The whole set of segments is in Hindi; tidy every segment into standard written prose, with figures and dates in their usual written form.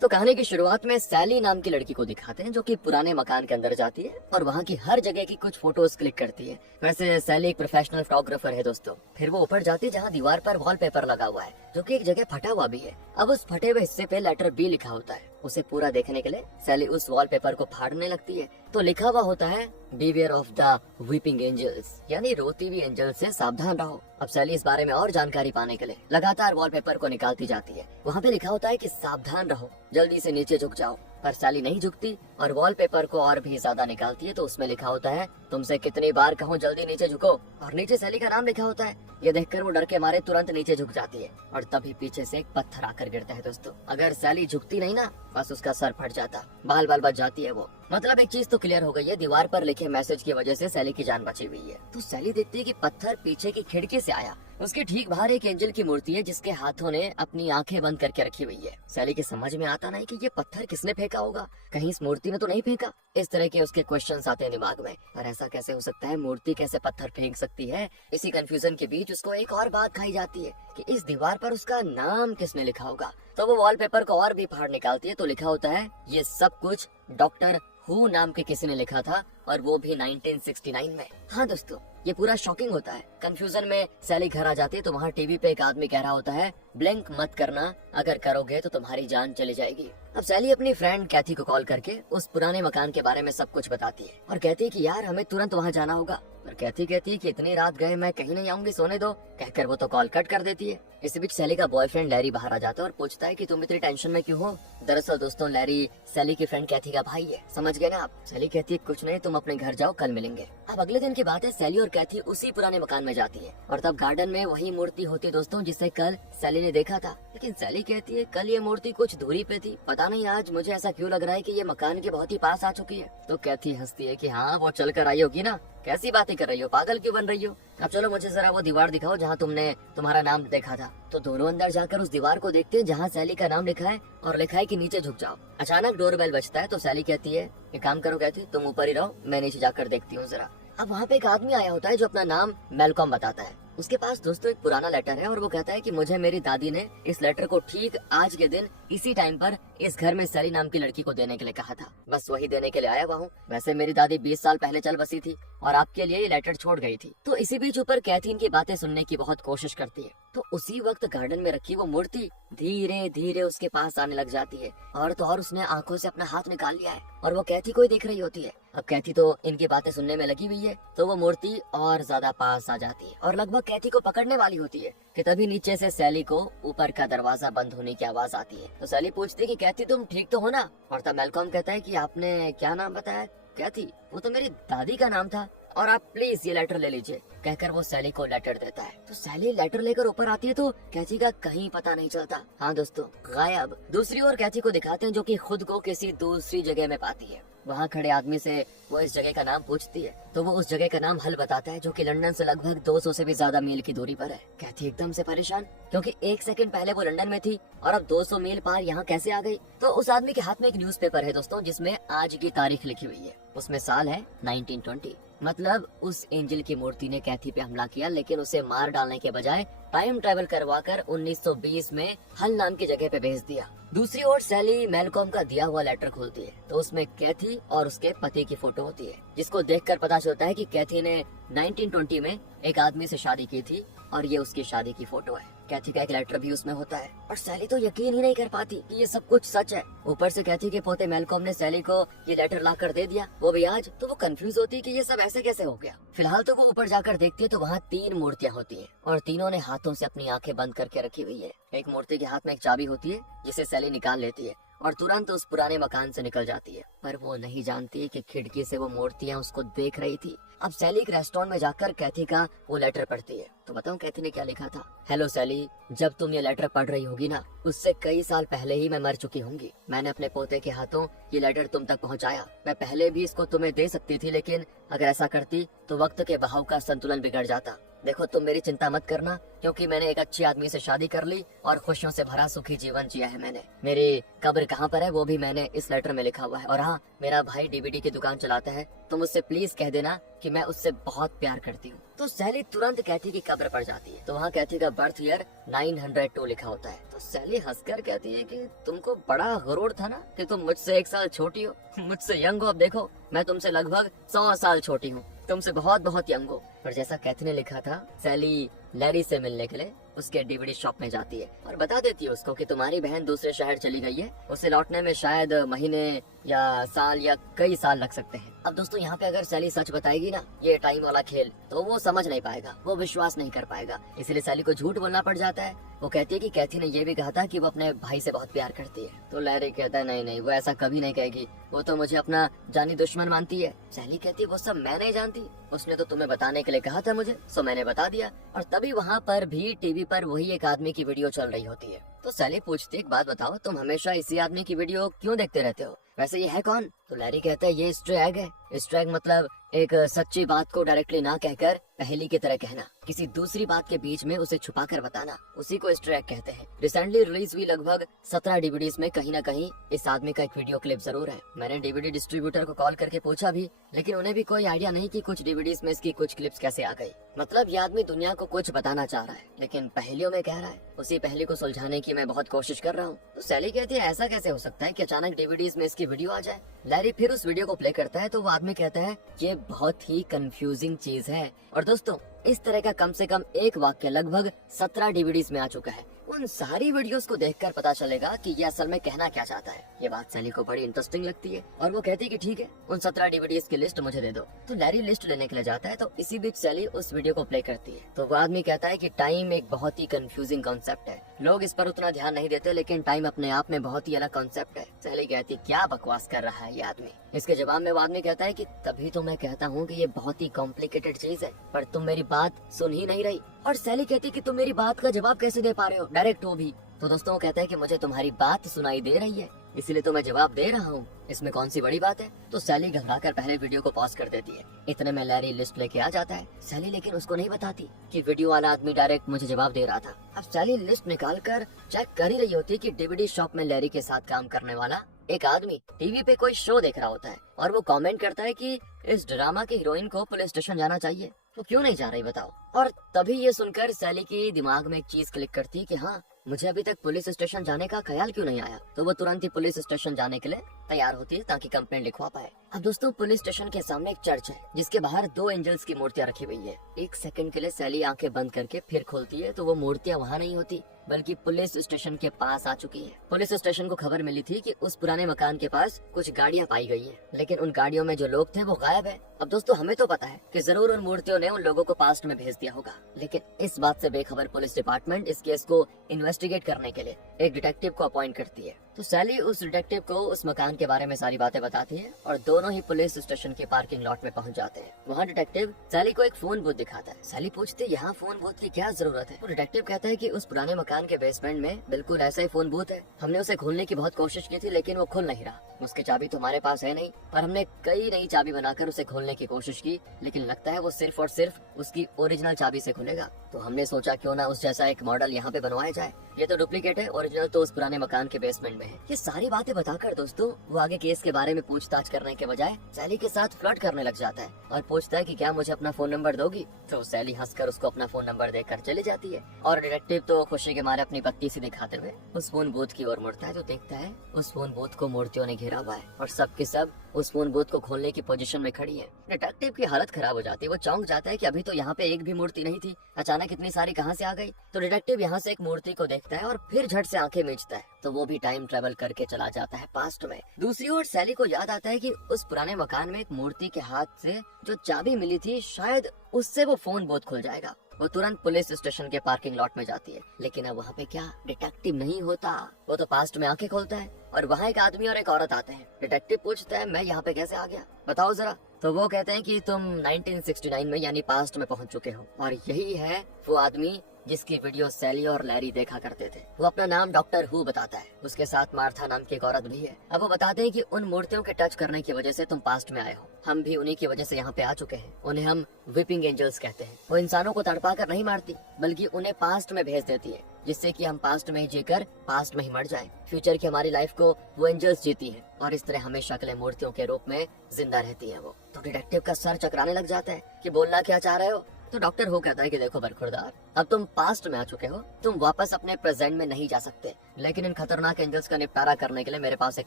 तो कहानी की शुरुआत में सैली नाम की लड़की को दिखाते हैं जो कि पुराने मकान के अंदर जाती है और वहाँ की हर जगह की कुछ फोटोज क्लिक करती है। वैसे सैली एक प्रोफेशनल फोटोग्राफर है दोस्तों। फिर वो ऊपर जाती है जहाँ दीवार पर वॉलपेपर लगा हुआ है जो कि एक जगह फटा हुआ भी है। अब उस फटे हुए हिस्से पे लेटर बी लिखा होता है। उसे पूरा देखने के लिए सैली उस वॉलपेपर को फाड़ने लगती है तो लिखा हुआ होता है beware of the weeping angels, यानी रोती हुई एंजल से सावधान रहो। अब सैली इस बारे में और जानकारी पाने के लिए लगातार वॉलपेपर को निकालती जाती है। वहाँ पे लिखा होता है कि सावधान रहो, जल्दी से नीचे झुक जाओ। पर सैली नहीं झुकती और वॉलपेपर को और भी ज्यादा निकालती है तो उसमें लिखा होता है तुमसे कितनी बार कहूँ जल्दी नीचे झुको, और नीचे सैली का नाम लिखा होता है। ये देखकर वो डर के मारे तुरंत नीचे झुक जाती है और तभी पीछे से एक पत्थर आकर गिरता है दोस्तों। अगर सैली झुकती नहीं ना, बस उसका सर फट जाता, बाल बाल बच जाती है वो। मतलब एक चीज तो क्लियर हो गई है, दीवार पर लिखे मैसेज की वजह से सैली की जान बची हुई है। तो सैली देखती है कि पत्थर पीछे की खिड़की से आया। उसके ठीक बाहर एक एंजल की मूर्ति है जिसके हाथों ने अपनी आंखें बंद करके रखी हुई है। सैली के समझ में आता नहीं कि ये पत्थर किसने फेंका होगा, कहीं इस मूर्ति ने तो नहीं फेंका। इस तरह के उसके क्वेश्चंस आते हैं दिमाग में, पर ऐसा कैसे हो सकता है, मूर्ति कैसे पत्थर फेंक सकती है। इसी कंफ्यूजन के बीच उसको एक और बात खाई जाती है कि इस दीवार पर उसका नाम किसने लिखा होगा। तो वो वॉलपेपर को और भी फाड़ निकालती है तो लिखा होता है ये सब कुछ डॉक्टर हु नाम के किसी ने लिखा था और वो भी 1969 में। हाँ दोस्तों, ये पूरा शॉकिंग होता है। कंफ्यूजन में सैली घर आ जाती है तो वहाँ टीवी पे एक आदमी कह रहा होता है ब्लिंक मत करना, अगर करोगे तो तुम्हारी जान चली जाएगी। अब सैली अपनी फ्रेंड कैथी को कॉल करके उस पुराने मकान के बारे में सब कुछ बताती है और कहती है कि यार हमें तुरंत वहाँ जाना होगा। पर कैथी कहती है कि इतनी रात गए, मैं कहीं नहीं आऊंगी, सोने दो, कहकर वो तो कॉल कट कर देती है। इसी बीच सैली का बॉयफ्रेंड लैरी बाहर आ जाता है और पूछता है कि तुम इतनी टेंशन में क्यों हो। दरअसल दोस्तों लैरी सैली की फ्रेंड कैथी का भाई है, समझ गए ना आप। सैली कहती है कुछ नहीं, तुम अपने घर जाओ, कल मिलेंगे। अब अगले दिन की बात है, सैली और कैथी उसी पुराने मकान में जाती है और तब गार्डन में वही मूर्ति होती है दोस्तों जिसे कल सैली ने देखा था। लेकिन सैली कहती है कल ये मूर्ति कुछ दूरी पे थी, पता नहीं आज मुझे ऐसा क्यों लग रहा है कि ये मकान के बहुत ही पास आ चुकी है। तो कैथी हंसती है कि हाँ वो चल कर आई होगी ना, कैसी बातें कर रही हो, पागल क्यों बन रही हो। अब चलो मुझे जरा वो दीवार दिखाओ जहाँ तुमने तुम्हारा नाम देखा था। तो दोनों अंदर जाकर उस दीवार को देखते हैं जहाँ सैली का नाम लिखा है और लिखा है कि नीचे झुक जाओ। अचानक डोरबेल बजता है तो सैली कहती है एक काम करो कहती, तुम ऊपर ही रहो, मैं नीचे जाकर देखती हूँ जरा। अब वहाँ पे एक आदमी आया होता है जो अपना नाम मेलकॉम बताता है। उसके पास दोस्तों एक पुराना लेटर है और वो कहता है कि मुझे मेरी दादी ने इस लेटर को ठीक आज के दिन इसी टाइम पर इस घर में सैली नाम की लड़की को देने के लिए कहा था, बस वही देने के लिए आया हुआ हूँ। वैसे मेरी दादी 20 साल पहले चल बसी थी और आपके लिए ये लेटर छोड़ गई थी। तो इसी बीच ऊपर कैथी की बातें सुनने की बहुत कोशिश करती है तो उसी वक्त गार्डन में रखी वो मूर्ति धीरे धीरे उसके पास आने लग जाती है और तो और उसने आंखों से अपना हाथ निकाल लिया है और वो कैथी को ही देख रही होती है। अब कैथी तो इनकी बातें सुनने में लगी हुई है तो वो मूर्ति और ज्यादा पास आ जाती है और लगभग कैथी को पकड़ने वाली होती है कि तभी नीचे से सैली को ऊपर का दरवाजा बंद होने की आवाज आती है। तो सैली पूछती है कि कैथी तुम ठीक तो हो ना। और तब मेलकॉम कहता है कि आपने क्या नाम बताया। कैथी वो तो मेरी दादी का नाम था और आप प्लीज ये लेटर ले लीजिए, कहकर वो सैली को लेटर देता है। तो सैली लेटर लेकर ऊपर आती है तो कैथी का कहीं पता नहीं चलता। हाँ दोस्तों, गायब। दूसरी ओर कैथी को दिखाते हैं जो कि खुद को किसी दूसरी जगह में पाती है। वहाँ खड़े आदमी से वो इस जगह का नाम पूछती है तो वो उस जगह का नाम हल बताता है जो कि लंदन से लगभग 200 से भी ज्यादा मील की दूरी पर है। कैथी एकदम से परेशान क्योंकि एक सेकंड पहले वो लंदन में थी और अब 200 मील पार यहाँ कैसे आ गई। तो उस आदमी के हाथ में एक न्यूज़पेपर है दोस्तों जिसमें आज की तारीख लिखी हुई है। उसमें साल है 1920। मतलब उस एंजल की मूर्ति ने कैथी पे हमला किया लेकिन उसे मार डालने के बजाय टाइम ट्रेवल करवाकर 1920 में हल नाम की जगह पे भेज दिया। दूसरी ओर सैली मेलकॉम का दिया हुआ लेटर खोलती है तो उसमें कैथी और उसके पति की फोटो होती है जिसको देखकर पता चलता है कि कैथी ने 1920 में एक आदमी से शादी की थी और ये उसकी शादी की फोटो है। कैथी का एक लेटर भी उसमें होता है और सैली तो यकीन ही नहीं कर पाती कि ये सब कुछ सच है। ऊपर से कैथी के पोते मेलकॉम ने सैली को ये लेटर ला कर दे दिया, वो भी आज। तो वो कंफ्यूज होती है कि ये सब ऐसे कैसे हो गया। फिलहाल तो वो ऊपर जाकर देखती है तो वहाँ 3 मूर्तियाँ होती है और तीनों ने हाथों से अपनी आंखें बंद करके रखी हुई है। एक मूर्ति के हाथ में एक चाबी होती है जिसे सैली निकाल लेती है और तुरंत उस पुराने मकान से निकल जाती है। पर वो नहीं जानती कि खिड़की से वो मूर्तियाँ उसको देख रही थी। अब सैली एक रेस्टोरेंट में जाकर कैथी का वो लेटर पढ़ती है तो बताऊं कैथी ने क्या लिखा था। हेलो सैली, जब तुम ये लेटर पढ़ रही होगी ना, उससे कई साल पहले ही मैं मर चुकी होंगी। मैंने अपने पोते के हाथों ये लेटर तुम तक पहुंचाया। मैं पहले भी इसको तुम्हें दे सकती थी लेकिन अगर ऐसा करती तो वक्त के बहाव का संतुलन बिगड़ जाता। देखो तुम मेरी चिंता मत करना, क्योंकि मैंने एक अच्छी आदमी से शादी कर ली और खुशियों से भरा सुखी जीवन जिया है मैंने। मेरी कब्र कहाँ पर है वो भी मैंने इस लेटर में लिखा हुआ है। और हाँ, मेरा भाई डीवीडी की दुकान चलाता है, तुम उससे प्लीज कह देना कि मैं उससे बहुत प्यार करती हूँ। तो सैली तुरंत कैथी की कब्र पर जाती है, तो वहाँ कैथी का बर्थ ईयर 902 लिखा होता है। तो सैली हंसकर कहती है कि तुमको बड़ा गुरूर था ना कि तुम मुझसे 1 साल छोटी हो, मुझसे यंग हो। अब देखो मैं तुमसे लगभग 100 साल छोटी हूँ, तुमसे बहुत बहुत यंग हो। पर जैसा कैथी ने लिखा था, सैली लैरी से मिलने के लिए उसके डीवीडी शॉप में जाती है और बता देती है उसको कि तुम्हारी बहन दूसरे शहर चली गई है, उसे लौटने में शायद महीने या साल या कई साल लग सकते हैं। अब दोस्तों यहाँ पे अगर सैली सच बताएगी ना ये टाइम वाला खेल, तो वो समझ नहीं पाएगा, वो विश्वास नहीं कर पाएगा, इसलिए सैली को झूठ बोलना पड़ जाता है। वो कहती है कि कैथी ने ये भी कहा था कि वो अपने भाई से बहुत प्यार करती है। तो लैरी कहता है नहीं नहीं, वो ऐसा कभी नहीं कहेगी, वो तो मुझे अपना जानी दुश्मन मानती है। सैली कहती है वो सब मैं नहीं जानती, उसने तो तुम्हें बताने के लिए कहा था मुझे, सो मैंने बता दिया। और तभी वहाँ पर भी टीवी पर वही एक आदमी की वीडियो चल रही होती है। तो सैली पूछती है एक बात बताओ, तुम हमेशा इसी आदमी की वीडियो क्यों देखते रहते हो, वैसे ये है कौन? तो लैरी कहता है ये ईस्टर एग है। ईस्टर एग मतलब एक सच्ची बात को डायरेक्टली ना कहकर पहेली की तरह कहना, किसी दूसरी बात के बीच में उसे छुपा कर बताना, उसी को ईस्टर एग कहते हैं। रिसेंटली रिलीज हुई लगभग 17 डीवीडीज में कहीं ना कहीं इस आदमी का एक वीडियो क्लिप जरूर है। मैंने डीवीडी डिस्ट्रीब्यूटर को कॉल करके पूछा भी, लेकिन उन्हें भी कोई आइडिया नहीं कि कुछ डीवीडीज में इसकी कुछ क्लिप्स कैसे आ गई। मतलब ये आदमी दुनिया को कुछ बताना चाह रहा है, लेकिन पहेलियों में कह रहा है। उसी पहेली को सुलझाने की मैं बहुत कोशिश कर रहा हूँ। तो सैली कहती है ऐसा कैसे हो सकता है कि अचानक डीवीडीज में इसकी वीडियो आ जाए। लैरी फिर उस वीडियो को प्ले करता है, तो वो आदमी कहता है ये बहुत ही कंफ्यूजिंग चीज है। और दोस्तों इस तरह का कम से कम एक वाक्य लगभग 17 डीवीडीज में आ चुका है। उन सारी वीडियोस को देखकर पता चलेगा कि ये असल में कहना क्या चाहता है। ये बात सैली को बड़ी इंटरेस्टिंग लगती है और वो कहती है कि ठीक है उन 17 डीवीडीज की लिस्ट मुझे दे दो। तो लैरी लिस्ट लेने के लिए जाता है, तो इसी बीच सैली उस वीडियो को प्ले करती है। तो वो आदमी कहता है कि टाइम एक बहुत ही कंफ्यूजिंग कॉन्सेप्ट है, लोग इस पर उतना ध्यान नहीं देते, लेकिन टाइम अपने आप में बहुत ही अलग कॉन्सेप्ट है। सैली कहती है क्या बकवास कर रहा है ये आदमी। इसके जवाब में वो आदमी कहता है कि तभी तो मैं कहता हूँ कि ये बहुत ही कॉम्प्लिकेटेड चीज है, पर तुम मेरी बात सुन ही नहीं रही। और सैली कहती है कि तुम मेरी बात का जवाब कैसे दे पा रहे हो, डायरेक्ट हो भी। तो दोस्तों वो कहता है कि मुझे तुम्हारी बात सुनाई दे रही है, इसलिए तो मैं जवाब दे रहा हूँ, इसमें कौन सी बड़ी बात है। तो सैली घबराकर पहले वीडियो को पॉज कर देती है। इतने में लैरी लिस्ट लेके आ जाता है। सैली लेकिन उसको नहीं बताती कि वीडियो वाला आदमी डायरेक्ट मुझे जवाब दे रहा था। अब सैली लिस्ट निकाल कर चेक कर ही रही होती है कि डीवीडी शॉप में लैरी के साथ काम करने वाला एक आदमी टीवी पे कोई शो देख रहा होता है और वो कमेंट करता है कि इस ड्रामा की हीरोइन को पुलिस स्टेशन जाना चाहिए, तो क्यों नहीं जा रही बताओ। और तभी ये सुनकर सैली की दिमाग में एक चीज क्लिक करती है कि हाँ मुझे अभी तक पुलिस स्टेशन जाने का ख्याल क्यों नहीं आया। तो वो तुरंत ही पुलिस स्टेशन जाने के लिए तैयार होती है ताकि कंप्लेंट लिखवा पाए। अब दोस्तों पुलिस स्टेशन के सामने एक चर्च है जिसके बाहर 2 एंजल्स की मूर्तियां रखी हुई है। एक सेकंड के लिए सैली आंखें बंद करके फिर खोलती है, तो वो मूर्तियां वहाँ नहीं होती बल्कि पुलिस स्टेशन के पास आ चुकी है। पुलिस स्टेशन को खबर मिली थी कि उस पुराने मकान के पास कुछ गाड़ियां पाई गई हैं, लेकिन उन गाड़ियों में जो लोग थे वो गायब है। अब दोस्तों हमें तो पता है कि जरूर उन मूर्तियों ने उन लोगों को पास्ट में भेज दिया होगा, लेकिन इस बात से बेखबर पुलिस डिपार्टमेंट इस केस को इन्वेस्टिगेट करने के लिए एक डिटेक्टिव को अपॉइंट करती है। तो सैली उस डिटेक्टिव को उस मकान के बारे में सारी बातें बताती है और दोनों ही पुलिस स्टेशन के पार्किंग लॉट में पहुंच जाते हैं। वहाँ डिटेक्टिव सैली को एक फोन बूथ दिखाता है। सैली पूछती है यहाँ फोन बूथ की क्या जरूरत है। तो डिटेक्टिव कहता है कि उस पुराने मकान के बेसमेंट में बिल्कुल ऐसा ही फोन बूथ है, हमने उसे खोलने की बहुत कोशिश की थी लेकिन वो खुल नहीं रहा। उसकी चाबी तो हमारे पास है नहीं, पर हमने कई नई चाबी बनाकर उसे खोलने की कोशिश की, लेकिन लगता है वो सिर्फ और सिर्फ उसकी ओरिजिनल चाबी से खुलेगा। तो हमने सोचा क्यों ना उस जैसा एक मॉडल यहाँ पे बनवाया जाए। ये तो डुप्लीकेट है, ओरिजिनल तो उस पुराने मकान के बेसमेंट में है। ये सारी बातें बताकर दोस्तों वो आगे केस के बारे में पूछताछ करने के बजाय सैली के साथ फ्लर्ट करने लग जाता है और पूछता है कि क्या मुझे अपना फोन नंबर दोगी। तो सैली हंसकर उसको अपना फोन नंबर देकर चली जाती है और डिटेक्टिव तो खुशी के मारे अपनी पत्ती से दिखाते हुए उस फोन बूथ की ओर मुड़ता है। तो देखता है उस फोन बूथ को मूर्तियों ने घेरा हुआ है और सब के सब उस फोन बूथ को खोलने की पोजीशन में खड़ी है। डिटेक्टिव की हालत खराब हो जाती है, वो चौंक जाता है कि अभी तो यहाँ पे एक भी मूर्ति नहीं थी, अचानक इतनी सारी कहाँ से आ गई। तो डिटेक्टिव यहाँ से एक मूर्ति को देखता है और फिर झट से आंखें मीचता है, तो वो भी टाइम ट्रेवल करके चला जाता है पास्ट में। दूसरी ओर सैली को याद आता है कि उस पुराने मकान में एक मूर्ति के हाथ से जो चाबी मिली थी शायद उससे वो फोन बूथ खुल जाएगा। वो तुरंत पुलिस स्टेशन के पार्किंग लॉट में जाती है, लेकिन अब वहाँ पे क्या डिटेक्टिव नहीं होता, वो तो पास्ट में आंखें खोलता है और वहाँ एक आदमी और एक औरत आते हैं। डिटेक्टिव पूछता है मैं यहाँ पे कैसे आ गया, बताओ जरा। तो वो कहते हैं कि तुम 1969 में यानी पास्ट में पहुँच चुके हो और यही है वो आदमी जिसकी वीडियो सैली और लैरी देखा करते थे। वो अपना नाम डॉक्टर हु बताता है। उसके साथ मार्था नाम की एक औरत भी है। अब वो बताते हैं कि उन मूर्तियों के टच करने की वजह से तुम पास्ट में आए हो। हम भी उन्हीं की वजह से यहाँ पे आ चुके हैं। उन्हें हम विपिंग एंजल्स कहते हैं। वो इंसानों को तड़पा कर नहीं मारती, बल्कि उन्हें पास्ट में भेज देती है, जिससे कि हम पास्ट में ही जीकर पास्ट में ही मर जाएं। फ्यूचर की हमारी लाइफ को वो एंजल्स जीती हैं और इस तरह हमेशा के लिए मूर्तियों के रूप में जिंदा रहती है वो। तो डिटेक्टिव का सर चकराने लग जाता है कि बोलना क्या चाह रहे हो। तो डॉक्टर हु कहता है कि देखो बरखुरदार, अब तुम पास्ट में आ चुके हो, तुम वापस अपने प्रेजेंट में नहीं जा सकते, लेकिन इन खतरनाक एंजल्स का निपटारा करने के लिए मेरे पास एक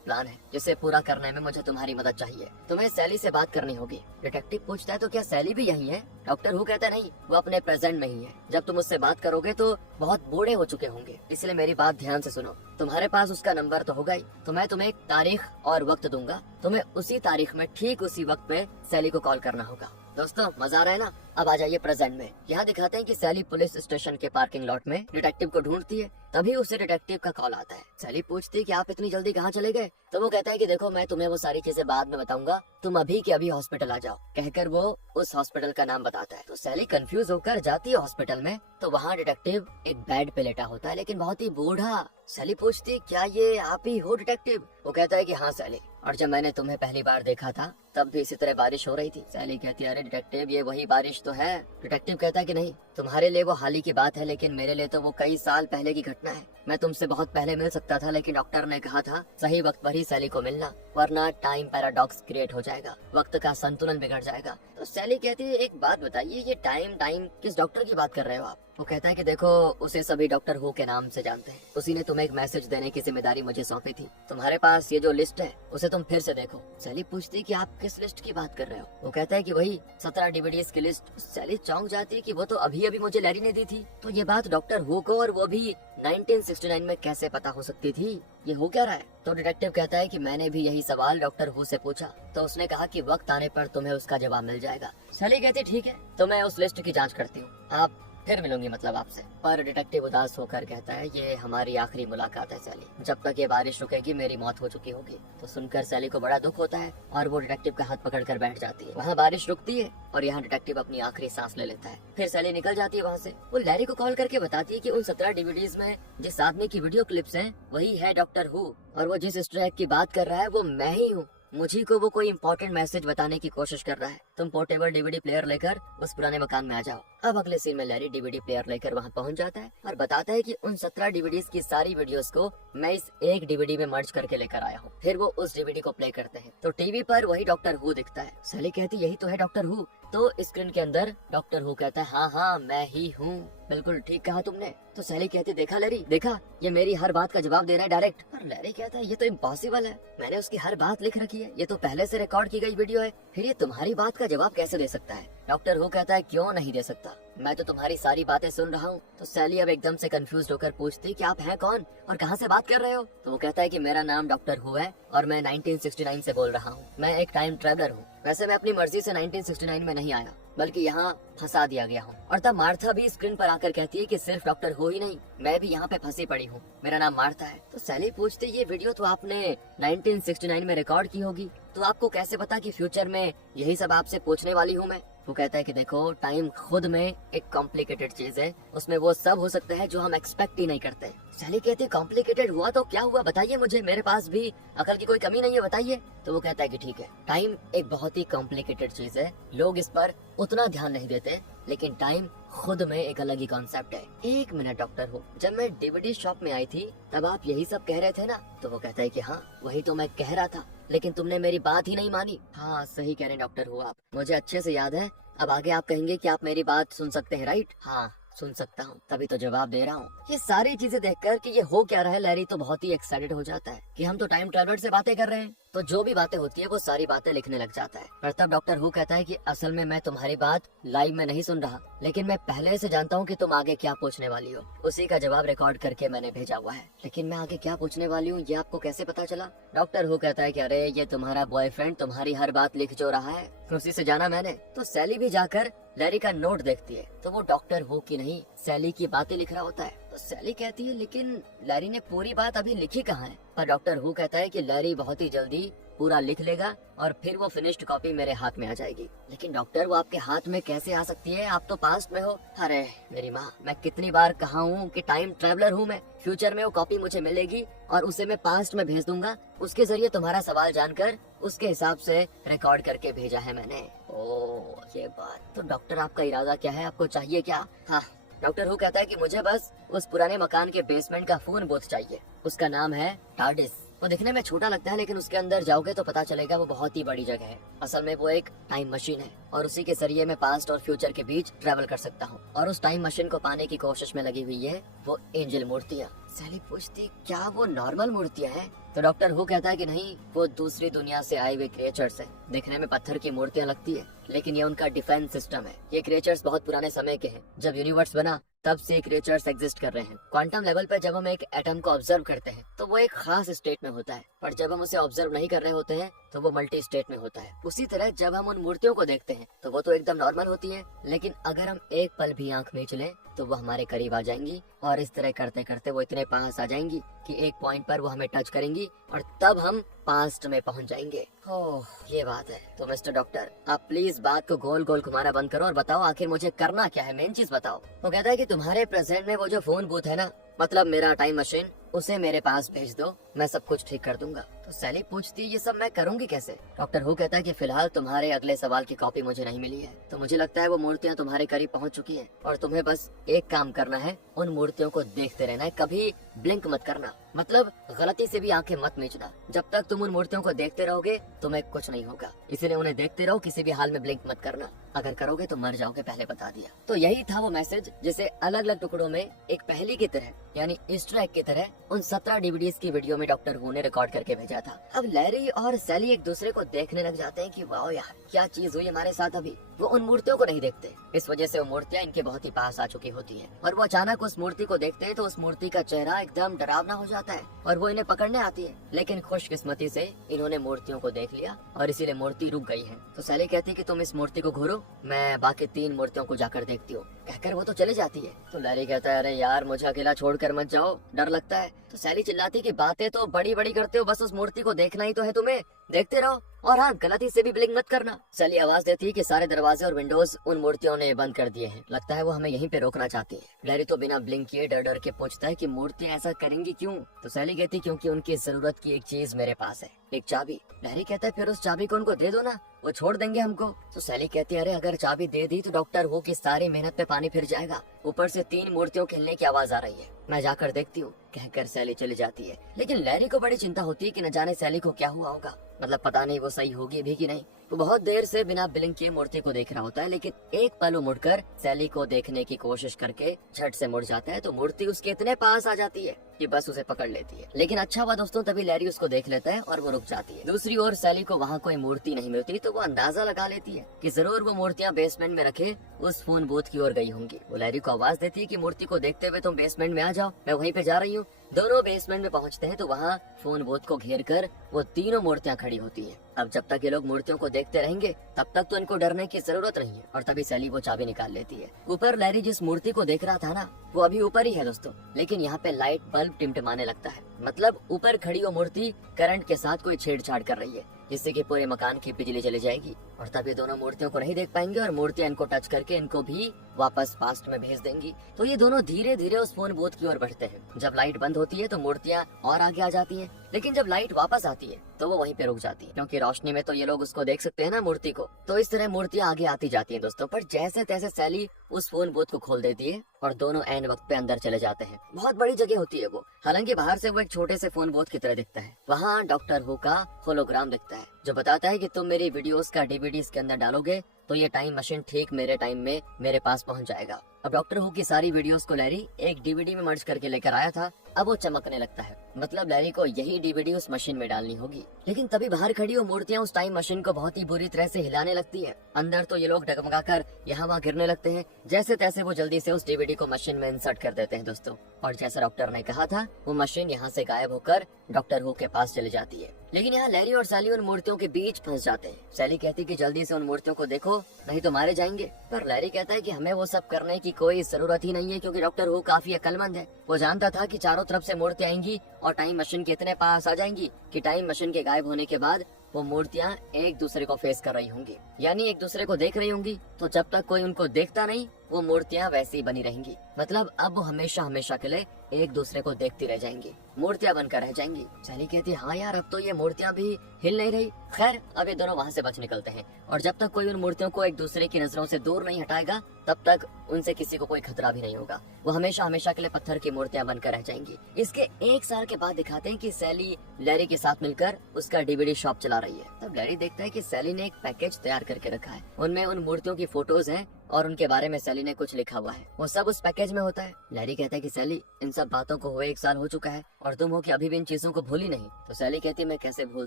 प्लान है, जिसे पूरा करने में मुझे तुम्हारी मदद चाहिए। तुम्हें सैली से बात करनी होगी। डिटेक्टिव पूछता है तो क्या सैली भी यही है? डॉक्टर हु कहता है नहीं, वो अपने प्रेजेंट में ही है। जब तुम उससे बात करोगे तो बहुत बूढ़े हो चुके होंगे, इसलिए मेरी बात ध्यान से सुनो। तुम्हारे पास उसका नंबर तो होगा ही, तो मैं तुम्हें एक तारीख और वक्त दूंगा। तुम्हें उसी तारीख में ठीक उसी वक्त पे सैली को कॉल करना होगा। दोस्तों मजा आ रहा है ना? अब आ जाइए प्रेजेंट में। यहाँ दिखाते हैं कि सैली पुलिस स्टेशन के पार्किंग लॉट में डिटेक्टिव को ढूंढती है। तभी उसे डिटेक्टिव का कॉल आता है। सैली पूछती है कि आप इतनी जल्दी कहाँ चले गए? तो वो कहता है कि देखो मैं तुम्हें वो सारी चीजें बाद में बताऊंगा, तुम अभी के अभी हॉस्पिटल आ जाओ, कहकर वो उस हॉस्पिटल का नाम बताता है। तो सैली कंफ्यूज होकर जाती है हॉस्पिटल में। तो वहाँ डिटेक्टिव एक बेड पे लेटा होता है, लेकिन बहुत ही बूढ़ा। सैली पूछती क्या ये आप ही हो डिटेक्टिव? वो कहता है कि हाँ सैली, और जब मैंने तुम्हें पहली बार देखा था तब भी इसी तरह बारिश हो रही थी। सैली कहती है अरे डिटेक्टिव ये वही बारिश तो है। डिटेक्टिव कहता है कि नहीं, तुम्हारे लिए वो हाल ही की बात है, लेकिन मेरे लिए तो वो कई साल पहले की घटना है। मैं तुमसे बहुत पहले मिल सकता था, लेकिन डॉक्टर ने कहा था सही वक्त पर ही सैली को मिलना, वरना टाइम पैराडॉक्स क्रिएट हो जाएगा, वक्त का संतुलन बिगड़ जाएगा। तो सैली कहती है एक बात बताइए, ये टाइम किस डॉक्टर की बात कर रहे हो आप? वो कहता है कि देखो उसे सभी डॉक्टर हु के नाम से जानते हैं। उसी ने तुम्हें एक मैसेज देने की जिम्मेदारी मुझे सौंपी थी। तुम्हारे पास ये जो लिस्ट है उसे तुम फिर से देखो। सैली पूछती है कि आप किस लिस्ट की बात कर रहे हो? वो कहता है कि वही 17 डीवीडीज की लिस्ट। सैली चौंक जाती है कि वो तो अभी अभी मुझे लैरी ने दी थी। तो ये बात डॉक्टर हु को और वो भी 1969 में कैसे पता हो सकती थी? ये हो क्या रहा है? तो डिटेक्टिव कहता है कि मैंने भी यही सवाल डॉक्टर हु से पूछा, तो उसने कहा कि वक्त आने पर तुम्हें उसका जवाब मिल जाएगा। सैली कहती ठीक है, तो मैं उस लिस्ट की जांच करती हूँ, आप फिर मिलूंगी मतलब आपसे। पर डिटेक्टिव उदास होकर कहता है ये हमारी आखिरी मुलाकात है सैली, जब तक ये बारिश रुकेगी मेरी मौत हो चुकी होगी। तो सुनकर सैली को बड़ा दुख होता है और वो डिटेक्टिव का हाथ पकड़कर बैठ जाती है। वहाँ बारिश रुकती है और यहाँ डिटेक्टिव अपनी आखिरी सांस ले लेता है। फिर सैली निकल जाती है वहाँ से। वो लैरी को कॉल करके बताती है कि उन 17 डीवीडीज में जिस आदमी की वीडियो क्लिप्स हैं वही है डॉक्टर हु, और वो जिस स्ट्रैक की बात कर रहा है वो मैं ही हूँ। मुझे को वो कोई इंपॉर्टेंट मैसेज बताने की कोशिश कर रहा है। तुम पोर्टेबल डीवीडी प्लेयर लेकर उस पुराने मकान में आ जाओ। अब अगले सीन में लैरी डीवीडी प्लेयर लेकर वहाँ पहुँच जाता है और बताता है कि उन 17 डीवीडीज की सारी वीडियोस को मैं इस एक डीवीडी में मर्ज करके लेकर आया हूँ। फिर वो उस डीवीडी को प्ले करते हैं तो टीवी पर वही डॉक्टर हु दिखता है। सैली कहती यही तो है डॉक्टर हु। तो स्क्रीन के अंदर डॉक्टर हु कहता है हाँ हाँ मैं ही हूँ, बिल्कुल ठीक कहा तुमने। तो सैली कहती देखा लैरी, देखा ये मेरी हर बात का जवाब दे रहा है डायरेक्ट। और लैरी कहता है ये तो इम्पॉसिबल है, मैंने उसकी हर बात लिख रखी है, ये तो पहले से रिकॉर्ड की गई वीडियो है, फिर ये तुम्हारी बात का जवाब कैसे दे सकता है? डॉक्टर हु कहता है क्यों नहीं दे सकता, मैं तो तुम्हारी सारी बातें सुन रहा हूँ। तो सैली अब एकदम से कंफ्यूज होकर पूछती कि आप हैं कौन और कहाँ से बात कर रहे हो? तो वो कहता है कि मेरा नाम डॉक्टर हु है और मैं 1969 से बोल रहा हूँ। मैं एक टाइम ट्रैवलर हूँ। वैसे मैं अपनी मर्जी से 1969 में नहीं आया, बल्कि यहाँ फंसा दिया गया हूँ। और तब मार्था भी स्क्रीन पर आकर कहती है कि सिर्फ डॉक्टर हु ही नहीं, मैं भी यहाँ पे फंसी पड़ी हूँ, मेरा नाम मार्था है। तो सैली पूछती ये वीडियो तो आपने 1969 में रिकॉर्ड की होगी, तो आपको कैसे पता कि फ्यूचर में यही सब आपसे पूछने वाली हूँ मैं? वो कहता है कि देखो टाइम खुद में एक कॉम्प्लिकेटेड चीज है, उसमें वो सब हो सकता है जो हम एक्सपेक्ट ही नहीं करते। सैली कहती कॉम्प्लिकेटेड हुआ तो क्या हुआ, बताइए मुझे, मेरे पास भी अकल की कोई कमी नहीं है, बताइए। तो वो कहता है कि ठीक है, टाइम एक बहुत ही कॉम्प्लिकेटेड चीज है, लोग इस पर उतना ध्यान नहीं देते, लेकिन टाइम खुद में एक अलग ही कॉन्सेप्ट है। एक मिनट डॉक्टर हु, जब मैं डीवीडी शॉप में आई थी तब आप यही सब कह रहे थे ना? तो वो कहता है कि हाँ वही तो मैं कह रहा था, लेकिन तुमने मेरी बात ही नहीं मानी। हाँ सही कह रहे डॉक्टर हु आप, मुझे अच्छे से याद है। अब आगे आप कहेंगे कि आप मेरी बात सुन सकते हैं, राइट? हाँ सुन सकता हूँ, तभी तो जवाब दे रहा हूँ। ये सारी चीजें देखकर कि ये हो क्या रहा है, लैरी तो बहुत ही एक्साइटेड हो जाता है कि हम तो टाइम ट्रैवलर से बातें कर रहे हैं। तो जो भी बातें होती है वो सारी बातें लिखने लग जाता है। पर तब डॉक्टर हु कहता है कि असल में मैं तुम्हारी बात लाइव में नहीं सुन रहा, लेकिन मैं पहले से जानता हूँ कि तुम आगे क्या पूछने वाली हो, उसी का जवाब रिकॉर्ड करके मैंने भेजा हुआ है। लेकिन मैं आगे क्या पूछने वाली हूँ ये आपको कैसे पता चला? डॉक्टर हु कहता है कि अरे ये तुम्हारा बॉयफ्रेंड तुम्हारी हर बात लिख जो रहा है, उसी से जाना मैंने। तो सैली भी जाकर लैरी का नोट देखती है तो वो डॉक्टर हु की नहीं सैली की बातें लिख रहा होता है। तो सैली कहती है लेकिन लैरी ने पूरी बात अभी लिखी कहाँ है? पर डॉक्टर हु कहता है कि लैरी बहुत ही जल्दी पूरा लिख लेगा और फिर वो फिनिश्ड कॉपी मेरे हाथ में आ जाएगी। लेकिन डॉक्टर वो आपके हाथ में कैसे आ सकती है, आप तो पास्ट में हो। अरे मेरी माँ, मैं कितनी बार कहा हूँ कि टाइम ट्रेवलर हूँ मैं। फ्यूचर में वो कॉपी मुझे मिलेगी और उसे मैं पास्ट में भेज दूंगा। उसके जरिए तुम्हारा सवाल जानकर उसके हिसाब से रिकॉर्ड करके भेजा है मैंने। ओह ये बात। तो डॉक्टर आपका इरादा क्या है, आपको चाहिए क्या? हाँ, डॉक्टर हु कहता है कि मुझे बस उस पुराने मकान के बेसमेंट का फोन बूथ चाहिए। उसका नाम है टार्डिस। वो दिखने में छोटा लगता है लेकिन उसके अंदर जाओगे तो पता चलेगा वो बहुत ही बड़ी जगह है। असल में वो एक टाइम मशीन है और उसी के जरिए मैं पास्ट और फ्यूचर के बीच ट्रेवल कर सकता हूँ। और उस टाइम मशीन को पाने की कोशिश में लगी हुई है वो एंजल मूर्तियाँ। सैली पूछती, क्या वो नॉर्मल मूर्तियाँ हैं? तो डॉक्टर हु कहता है कि नहीं, वो दूसरी दुनिया से आए हुए क्रिएचर्स हैं। दिखने में पत्थर की मूर्तियाँ लगती है लेकिन ये उनका डिफेंस सिस्टम है। ये क्रिएचर्स बहुत पुराने समय के हैं। जब यूनिवर्स बना तब से क्रिएचर्स एग्जिस्ट कर रहे हैं। क्वांटम लेवल पर जब हम एक एटम को ऑब्जर्व करते हैं तो वो एक खास स्टेट में होता है, पर जब हम उसे ऑब्जर्व नहीं कर रहे होते हैं तो वो मल्टी स्टेट में होता है। उसी तरह जब हम उन मूर्तियों को देखते हैं तो वो तो एकदम नॉर्मल होती है, लेकिन अगर हम एक पल भी आंख मीच लें तो वो हमारे करीब आ जाएंगी और इस तरह करते करते वो इतने पास आ जाएंगी कि एक पॉइंट पर वो हमें टच करेंगी और तब हम पास्ट में पहुंच जाएंगे। ओह ये बात है। तो मिस्टर डॉक्टर, आप प्लीज बात को गोल गोल घुमाना बंद करो और बताओ आखिर मुझे करना क्या है, मेन चीज बताओ। वो कहता है कि तुम्हारे प्रेजेंट में वो जो फोन बूथ है ना, मतलब मेरा टाइम मशीन, उसे मेरे पास भेज दो, मैं सब कुछ ठीक कर दूंगा। तो सैली पूछती, ये सब मैं करूंगी कैसे? डॉक्टर हु कहता है कि फिलहाल तुम्हारे अगले सवाल की कॉपी मुझे नहीं मिली है, तो मुझे लगता है वो मूर्तियाँ तुम्हारे करीब पहुंच चुकी हैं और तुम्हें बस एक काम करना है, उन मूर्तियों को देखते रहना है, कभी ब्लिंक मत करना, मतलब गलती से भी आंखें मत मीचना। जब तक तुम उन मूर्तियों को देखते रहोगे तुम्हें कुछ नहीं होगा, इसीलिए उन्हें देखते रहो, किसी भी हाल में ब्लिंक मत करना, अगर करोगे तो मर जाओगे, पहले बता दिया। तो यही था वो मैसेज जिसे अलग अलग टुकड़ों में एक पहेली की तरह यानी ईस्टर एग की तरह उन 17 डीवीडीज की वीडियो में डॉक्टर हु ने रिकॉर्ड करके भेजा था। अब लैरी और सैली एक दूसरे को देखने लग जाते हैं कि वाह यार क्या चीज हुई हमारे साथ। अभी वो उन मूर्तियों को नहीं देखते, इस वजह से वो मूर्तियाँ इनके बहुत ही पास आ चुकी होती हैं और वो अचानक उस मूर्ति को देखते हैं तो उस मूर्ति का चेहरा एकदम डरावना हो जाता है और वो इन्हें पकड़ने आती है। लेकिन खुशकिस्मती से इन्होंने मूर्तियों को देख लिया और इसीलिए मूर्ति रुक गई है। तो सैली कहती है कि तुम इस मूर्ति को घूरो, मैं बाकी 3 मूर्तियों को जाकर देखती हूँ। कहकर वो तो चले जाती है। तो लैरी कहता है, अरे यार मुझे अकेला छोड़कर मत जाओ, डर लगता है। तो सैली चिल्लाती कि बातें तो बड़ी बड़ी करते हो, बस उस मूर्ति को देखना ही तो है तुम्हें, देखते रहो और हाँ गलती से भी ब्लिंक मत करना। सैली आवाज देती है कि सारे दरवाजे और विंडोज उन मूर्तियों ने बंद कर दिए हैं, लगता है वो हमें यहीं पे रोकना चाहती है। लैरी तो बिना ब्लिंक किए डर डर के पूछता है कि मूर्तियाँ ऐसा करेंगी क्यों? तो सैली कहती क्योंकि उनकी जरूरत की एक चीज मेरे पास है, एक चाबी। लैरी कहता है फिर उस चाबी को उनको दे दो ना, वो छोड़ देंगे हमको। तो सैली कहती है अरे अगर चाबी दे दी तो डॉक्टर हु की सारी मेहनत पे पानी फिर जाएगा, ऊपर से 3 मूर्तियों के हिलने की आवाज आ रही है, मैं जाकर देखती हूँ। कहकर सैली चली जाती है। लेकिन लैरी को बड़ी चिंता होती है कि न जाने सैली को क्या हुआ होगा, मतलब पता नहीं वो सही होगी भी कि नहीं। वो बहुत देर से बिना ब्लिंक किए मूर्ति को देख रहा होता है, लेकिन एक पल वो मुड़कर सैली को देखने की कोशिश करके झट से मुड़ जाता है तो मूर्ति उसके इतने पास आ जाती है कि बस उसे पकड़ लेती है। लेकिन अच्छा हुआ दोस्तों, तभी लैरी उसको देख लेता है और वो रुक जाती है। दूसरी ओर सैली को वहाँ कोई मूर्ति नहीं मिलती तो वो अंदाजा लगा लेती है कि जरूर वो मूर्तियाँ बेसमेंट में रखे उस फोन बूथ की ओर गई होंगी। वो लैरी को आवाज देती है कि मूर्ति को देखते हुए तुम बेसमेंट में आ जाओ, मैं वहीं पे जा रही हूँ। दोनों बेसमेंट में पहुँचते हैं तो वहाँ फोन बूथ को घेर कर वो तीनों मूर्तियाँ खड़ी होती है। अब जब तक ये लोग मूर्तियों को देखते रहेंगे तब तक तो इनको डरने की जरूरत नहीं है। और तभी सैली वो चाबी निकाल लेती है। ऊपर लैरी जिस मूर्ति को देख रहा था ना, वो अभी ऊपर ही है दोस्तों, लेकिन यहाँ पे लाइट बल्ब टिमटिमाने लगता है, मतलब ऊपर खड़ी वो मूर्ति करंट के साथ कोई छेड़छाड़ कर रही है जिससे कि पूरे मकान की बिजली चली जाएगी। और तब ये दोनों मूर्तियों को नहीं देख पाएंगे और मूर्तियां इनको टच करके इनको भी वापस पास्ट में भेज देंगी। तो ये दोनों धीरे धीरे उस फोन बूथ की ओर बढ़ते हैं। जब लाइट बंद होती है तो मूर्तियां और आगे आ जाती हैं, लेकिन जब लाइट वापस आती है तो वो वहीं पे रुक जाती है, क्योंकि रोशनी में तो ये लोग उसको देख सकते हैं ना मूर्ति को। तो इस तरह मूर्तियां आगे आती जाती हैं दोस्तों। पर जैसे तैसे सैली उस फोन बूथ को खोल देती है और दोनों ऐन वक्त पे अंदर चले जाते हैं। बहुत बड़ी जगह होती है वो, हालांकि बाहर से वो एक छोटे से फोन बूथ की तरह दिखता है। वहाँ डॉक्टर हु का होलोग्राम दिखता है जो बताता है कि तुम मेरी वीडियोस का डीवीडीज के अंदर डालोगे तो ये टाइम मशीन ठीक मेरे टाइम में मेरे पास पहुंच जाएगा। अब डॉक्टर हु की सारी वीडियोस को लैरी एक डीवीडी में मर्ज करके लेकर आया था, अब वो चमकने लगता है, मतलब लैरी को यही डीवीडी उस मशीन में डालनी होगी। लेकिन तभी बाहर खड़ी वो मूर्तियां उस टाइम मशीन को बहुत ही बुरी तरह से हिलाने लगती है। अंदर तो ये लोग डगमगाकर यहाँ वहाँ गिरने लगते हैं। जैसे तैसे वो जल्दी से उस डीवीडी को मशीन में इंसर्ट कर देते हैं दोस्तों। और जैसा डॉक्टर ने कहा था वो मशीन यहाँ से गायब होकर डॉक्टर हु के पास चली जाती है। लेकिन यहाँ लैरी और सैली उन मूर्तियों के बीच फंस जाते हैं। सैली कहती कि जल्दी से उन मूर्तियों को देखो नहीं तो मारे जाएंगे, पर लैरी कहता है कि हमें वो सब करने की कोई जरूरत ही नहीं है, क्योंकि डॉक्टर हु काफी अक्लमंद है। वो जानता था कि चारों तरफ से मूर्तियां आएंगी और टाइम मशीन के इतने पास आ जाएंगी कि टाइम मशीन के गायब होने के बाद वो मूर्तियाँ एक दूसरे को फेस कर रही होंगी, यानी एक दूसरे को देख रही होंगी। तो जब तक कोई उनको देखता नहीं वो मूर्तियाँ वैसी ही बनी रहेंगी। मतलब अब वो हमेशा हमेशा के लिए एक दूसरे को देखती रह जाएंगी, मूर्तियाँ बनकर रह जाएंगी। सैली कहती है हाँ यार अब तो ये मूर्तियाँ भी हिल नहीं रही। खैर अब ये दोनों वहाँ से बच निकलते हैं और जब तक कोई उन मूर्तियों को एक दूसरे की नजरों से दूर नहीं हटाएगा तब तक उनसे किसी को कोई खतरा भी नहीं होगा। वो हमेशा हमेशा के लिए पत्थर की मूर्तियाँ बनकर रह जाएंगी। इसके 1 साल के बाद दिखाते हैं कि सैली लैरी के साथ मिलकर उसका डीवीडी शॉप चला रही है। तब लैरी देखता है कि सैली ने एक पैकेज तैयार करके रखा है, उनमें उन मूर्तियों की फोटोज हैं और उनके बारे में सैली ने कुछ लिखा हुआ है। वो सब उस पैकेज में होता है। लैरी कहता है कि सैली इन सब बातों को हुए 1 साल हो चुका है और तुम हो कि अभी भी इन चीजों को भूली नहीं। तो सैली कहती है मैं कैसे भूल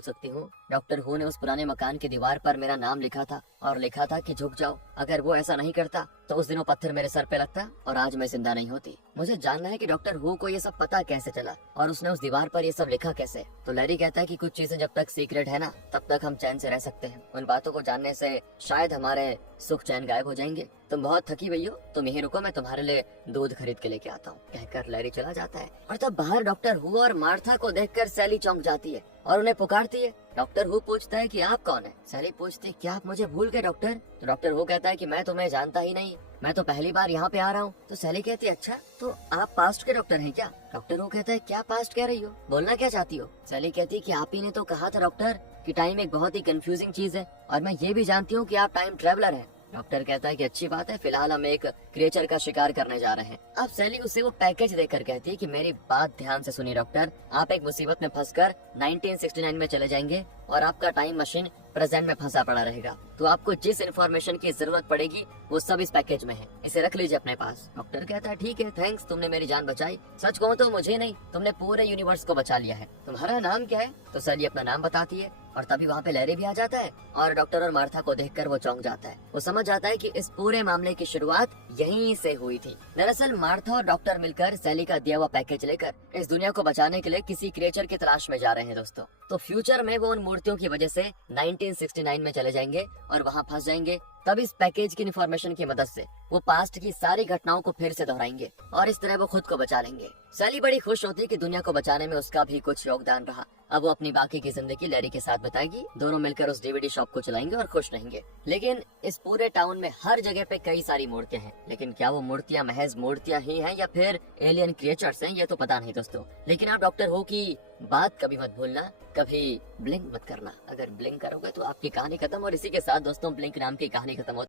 सकती हूँ, डॉक्टर हू ने उस पुराने मकान की दीवार पर मेरा नाम लिखा था और लिखा था कि झुक जाओ। अगर वो ऐसा नहीं करता तो उस दिन वो पत्थर मेरे सर पे लगता और आज मैं जिंदा नहीं होती। मुझे जानना है कि डॉक्टर हू को ये सब पता कैसे चला और उसने उस दीवार पर ये सब लिखा कैसे। तो लैरी कहता है कि कुछ चीजें जब तक सीक्रेट है ना तब तक हम चैन से रह सकते हैं। उन बातों को जानने से शायद हमारे सुख चैन गायब हो जाएंगे। तुम बहुत थकी हुई हो, तुम यहीं रुको, मैं तुम्हारे लिए दूध खरीद के लेके आता हूँ। कहकर लैरी चला जाता है और तब बाहर डॉक्टर हू और मार्था को देखकर सैली चौंक जाती है और उन्हें पुकारती है। डॉक्टर हू पूछता है कि आप कौन है। सैली पूछती है क्या आप मुझे भूल गए डॉक्टर। तो डॉक्टर हू कहता है कि मैं तुम्हें जानता ही नहीं, मैं तो पहली बार यहाँ पे आ रहा हूँ। तो सैली कहती है अच्छा तो आप पास्ट के डॉक्टर हैं क्या। डॉक्टर हू कहता है क्या पास्ट कह रही हो, बोलना क्या चाहती हो। सैली कहती है कि आप ही ने तो कहा था डॉक्टर कि टाइम एक बहुत ही कंफ्यूजिंग चीज है और मैं ये भी जानती हूँ कि आप टाइम ट्रेवलर हैं। डॉक्टर कहता है कि अच्छी बात है, फिलहाल हम एक क्रिएचर का शिकार करने जा रहे हैं। अब सैली उसे वो पैकेज देकर कहती है कि मेरी बात ध्यान से सुनिए डॉक्टर, आप एक मुसीबत में फंसकर 1969 में चले जाएंगे और आपका टाइम मशीन प्रेजेंट में फंसा पड़ा रहेगा। तो आपको जिस इन्फॉर्मेशन की जरूरत पड़ेगी वो सब इस पैकेज में है, इसे रख लीजिए अपने पास। डॉक्टर कहता है ठीक है थैंक्स, तुमने मेरी जान बचाई। सच कहूँ तो मुझे नहीं, तुमने पूरे यूनिवर्स को बचा लिया है। तुम्हारा नाम क्या है। तो सैली अपना नाम बताती है और तभी वहाँ पे लैरी भी आ जाता है और डॉक्टर और मार्था को देखकर वो चौंक जाता है। वो समझ जाता है कि इस पूरे मामले की शुरुआत यहीं से हुई थी। दरअसल मार्था और डॉक्टर मिलकर सैली का दिया हुआ पैकेज लेकर इस दुनिया को बचाने के लिए किसी क्रिएचर की तलाश में जा रहे हैं दोस्तों। तो फ्यूचर में वो उन मूर्तियों की वजह से 1969 में चले जाएंगे और वहाँ फंस जाएंगे। तब इस पैकेज की इन्फॉर्मेशन की मदद से वो पास्ट की सारी घटनाओं को फिर से दोहराएंगे और इस तरह वो खुद को बचा लेंगे। सैली बड़ी खुश होती है कि दुनिया को बचाने में उसका भी कुछ योगदान रहा। अब वो अपनी बाकी की जिंदगी लैरी के साथ बिताएगी, दोनों मिलकर उस डीवीडी शॉप को चलाएंगे और खुश रहेंगे। लेकिन इस पूरे टाउन में हर जगह पे कई सारी मूर्तियां हैं, लेकिन क्या वो मूर्तियां महज मूर्तियां ही हैं या फिर एलियन क्रिएचर्स हैं ये तो पता नहीं दोस्तों। लेकिन आप डॉक्टर हो की बात कभी मत भूलना, कभी ब्लिंक मत करना। अगर ब्लिंक करोगे तो आपकी कहानी खत्म। और इसी के साथ दोस्तों ब्लिंक नाम की कहानी खत्म होती है।